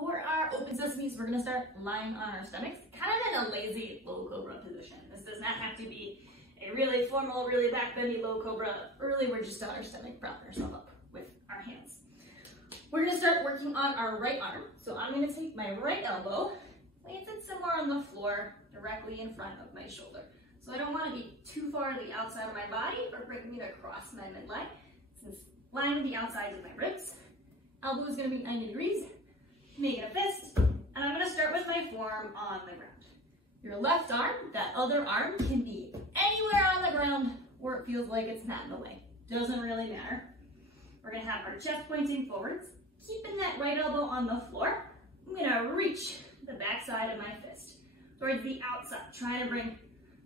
For our open sesames, we're gonna start lying on our stomachs, kind of in a lazy low cobra position. This does not have to be a really formal, really back bendy low cobra. Really, we're just on our stomach, propping ourselves up with our hands. We're gonna start working on our right arm. So I'm gonna take my right elbow, place it somewhere on the floor, directly in front of my shoulder. So I don't wanna be too far to the outside of my body or bring me to cross my midline. Since lining the outside of my ribs, elbow is gonna be 90 degrees, making a fist, and I'm gonna start with my forearm on the ground. Your left arm, that other arm, can be anywhere on the ground where it feels like it's not in the way. Doesn't really matter. We're gonna have our chest pointing forwards, keeping that right elbow on the floor. I'm gonna reach the back side of my fist towards the outside, trying to bring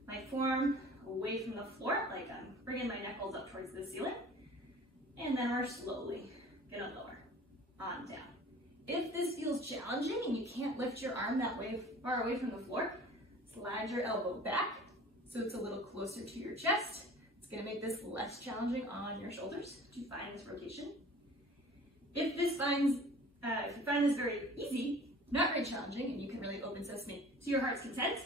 my forearm away from the floor, like I'm bringing my knuckles up towards the ceiling. And then we're slowly gonna lower on down. If this feels challenging and you can't lift your arm that way far away from the floor, slide your elbow back so it's a little closer to your chest. It's gonna make this less challenging on your shoulders to find this rotation. If you find this very easy, not very challenging, and you can really open sesame to your heart's content,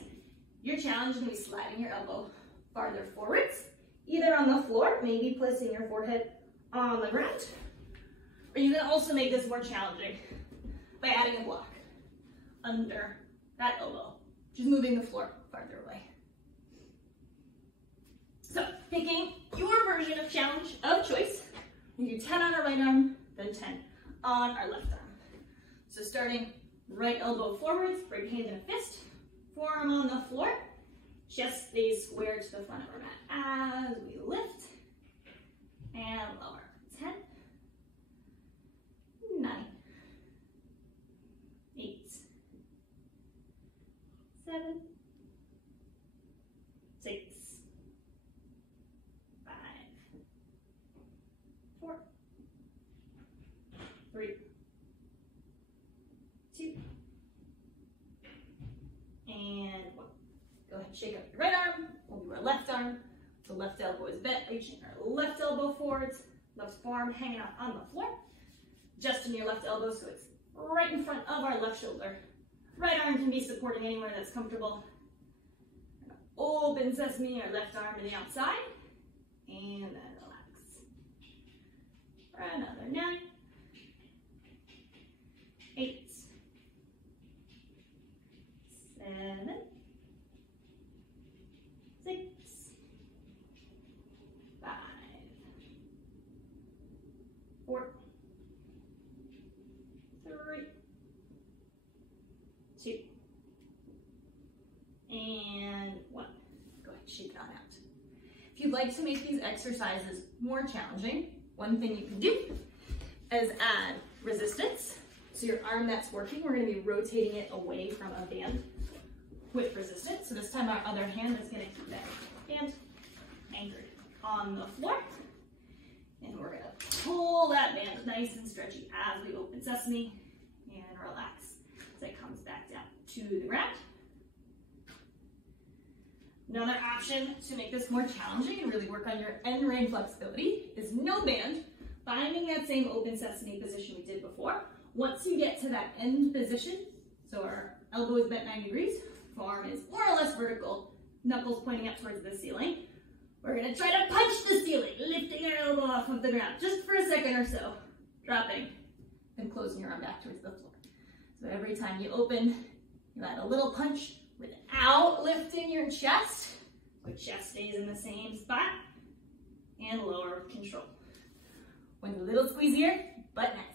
your challenge is gonna be sliding your elbow farther forwards, either on the floor, maybe placing your forehead on the ground, or you can also make this more challenging by adding a block under that elbow, just moving the floor farther away. So, picking your version of challenge of choice, we do 10 on our right arm, then 10 on our left arm. So starting right elbow forwards, right hand in a fist, forearm on the floor, chest stays square to the front of our mat as we lift and lower. 10, 9, 8, 7, 6, 5, 4, 3, 2, and 1. Go ahead and shake up your right arm. We'll do our left arm. The left elbow is bent, reaching our left elbow forwards, left forearm hanging out on the floor. Adjusting your left elbow so it's right in front of our left shoulder. Right arm can be supporting anywhere that's comfortable. Open sesame, our left arm to the outside, and then relax. For another 9, 8, 7, 6, 5, 4, 3, 2, and 1. Go ahead, shake it on out. If you'd like to make these exercises more challenging, one thing you can do is add resistance. So your arm that's working, we're going to be rotating it away from a band with resistance. So this time our other hand is going to keep that band anchored on the floor. And we're going to pull that band nice and stretchy as we open sesame and relax as it comes back down to the ground. Another option to make this more challenging and really work on your end range flexibility is no band, finding that same open sesame position we did before. Once you get to that end position, so our elbow is bent 90 degrees, forearm is more or less vertical, knuckles pointing up towards the ceiling, we're going to try to punch the ceiling, lifting our elbow off of the ground just for a second or so, dropping, and closing your arm back towards the floor. So every time you open, you add a little punch without lifting your chest, so chest stays in the same spot, and lower with control. With a little squeeze here, but now.